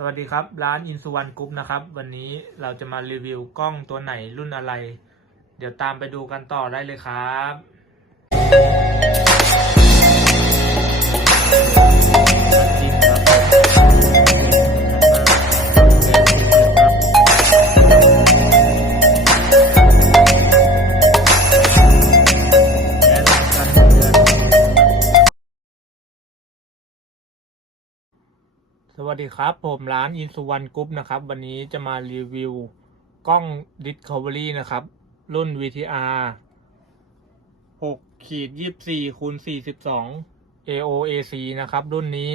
สวัสดีครับ ร้านอินสุวรรณกรุ๊ปนะครับ วันนี้เราจะมารีวิวกล้องตัวไหนรุ่นอะไร เดี๋ยวตามไปดูกันต่อได้เลยครับ สวัสดีครับ ผมร้านอินสุวรรณกรุ๊ปนะครับ วันนี้จะมารีวิวกล้อง Discovery นะครับ รุ่น VTR 6ขีด24คูณ42 AOAC นะครับ รุ่นนี้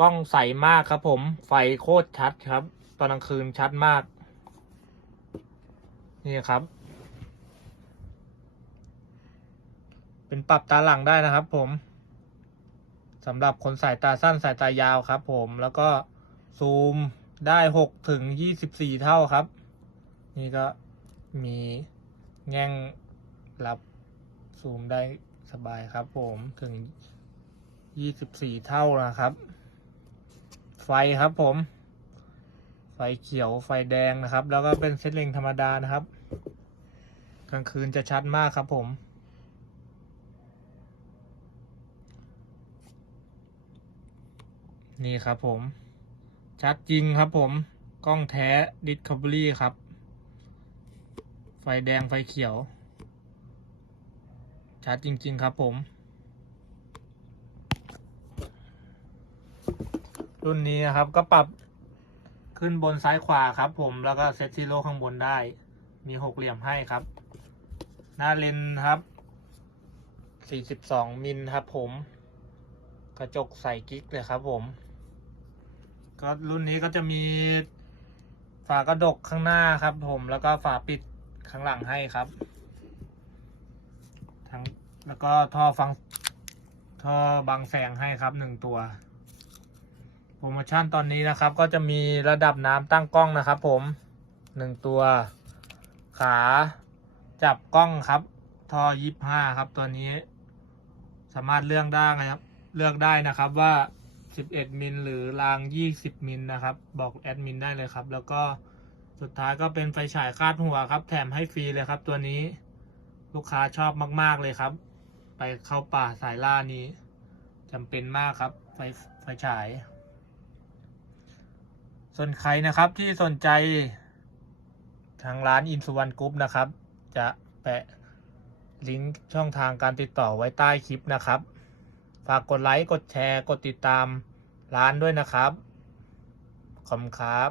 กล้องใสมากครับผมไฟโคตรชัดครับ ตอนกลางคืนชัดมาก นี่ครับ เป็นปรับตาหลังได้นะครับผม สำหรับคนสายตาสั้นสายตายาวครับผมแล้วก็ซูมได้หกถึงยี่สิบสี่เท่าครับ นี่ก็มีแง่งรับซูมได้สบายครับผมถึงยี่สิบสี่เท่านะครับ ไฟครับผม ไฟเขียวไฟแดงนะครับ แล้วก็เป็นเซตเล็งธรรมดานะครับ กลางคืนจะชัดมากครับผม นี่ครับผม ชัดจริงครับผม กล้องแท้ Discovery ครับ ไฟแดงไฟเขียว ชัดจริง ๆ ครับผม รุ่นนี้นะครับก็ปรับขึ้นบนซ้ายขวาครับผมแล้วก็เซตซีโร่ข้างบนได้ มีหกเหลี่ยมให้ครับ หน้าเลนส์ครับ 42 มิลครับผม กระจกใส่กิ๊กเลยครับผม ก็รุ่นนี้ก็จะมีฝากระดกข้างหน้าครับ ผมแล้วก็ฝาปิดข้างหลังให้ครับ ทั้งแล้วก็ท่อฟังท่อบังแสงให้ครับหนึ่งตัวโปรโมชั่นตอนนี้นะครับ ก็จะมีระดับน้ำตั้งกล้องนะครับ ผมหนึ่งตัว ขาจับกล้องครับ ท่อยี่ห้าครับ ตัวนี้ สามารถเลือกได้นะครับ เลือกได้นะครับว่า 11 มิลหรือราง 20 มิลนะครับ บอกแอดมินได้เลยครับ แล้วก็สุดท้ายก็เป็นไฟฉายคาดหัวครับ แถมให้ฟรีเลยครับ ตัวนี้ลูกค้าชอบมาก ๆเลยครับ ไปเข้าป่าสายล่านี้จำเป็นมากครับ ไฟไฟฉาย ส่วนใครนะครับที่สนใจทางร้านอินสุวรรณกรุ๊ปนะครับ จะแปะลิงก์ช่องทางการติดต่อไว้ใต้คลิปนะครับ ฝากกดไลค์ กดแชร์ กดติดตามร้านด้วยนะครับ ขอบคุณครับ